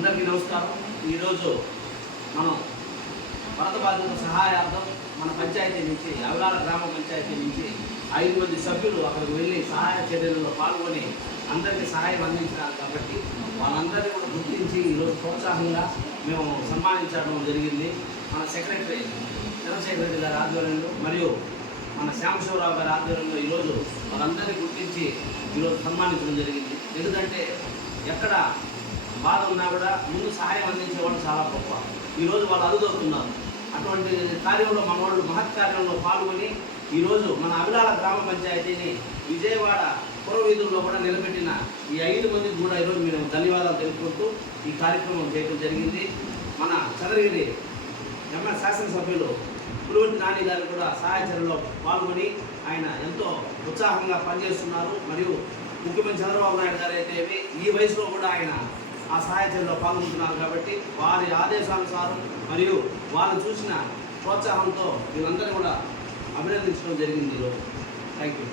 అందరికీ నమస్కారం. ఈరోజు మనం వరద బాధితుల సహాయార్థం మన పంచాయతీ నుంచి అవలాల గ్రామ పంచాయతీ నుంచి 5 మంది సభ్యులు అక్కడికి వెళ్ళి సహాయ చర్యలలో పాల్గొని అందరికీ సహాయం అందించాలి కాబట్టి వాళ్ళందరినీ కూడా గుర్తించి ఈరోజు ప్రోత్సాహంగా మేము సన్మానించడం జరిగింది. మన సెక్రటరీ చంద్రశేఖర్ రెడ్డి గారి ఆధ్వర్యంలో మరియు మన శ్యామశివరావు గారి ఆధ్వర్యంలో ఈరోజు వాళ్ళందరినీ గుర్తించి ఈరోజు సన్మానించడం జరిగింది. ఎందుకంటే ఎక్కడ బాధ ఉన్నా కూడా ముందు సహాయం అందించేవాళ్ళు చాలా గొప్ప. ఈరోజు వాళ్ళు అరుదవుతున్నారు. అటువంటి కార్యంలో మన వాళ్ళు మహత్ కార్యంలో పాల్గొని ఈరోజు మన అవిలాల గ్రామ పంచాయతీని విజయవాడ పురవీధుల్లో కూడా నిలబెట్టిన ఈ 5 మందికి కూడా ఈరోజు మేము ధన్యవాదాలు తెలుపుకుంటూ ఈ కార్యక్రమం చేయడం జరిగింది. మన చంద్రగిరి ఎంఎస్ శాసనసభ్యులు పులివర్తి నాని గారు కూడా సహాయ చర్యలో పాల్గొని ఆయన ఎంతో ఉత్సాహంగా పనిచేస్తున్నారు. మరియు ముఖ్యమంత్రి చంద్రబాబు నాయుడు గారు అయితే ఈ వయసులో కూడా ఆయన ఆ సహాయ చర్యలో పాల్గొంటున్నారు కాబట్టి వారి ఆదేశానుసారం మరియు వాళ్ళు చూసిన ప్రోత్సాహంతో వీళ్ళందరినీ కూడా అభినందించడం జరిగింది ఈరోజు. Thank you.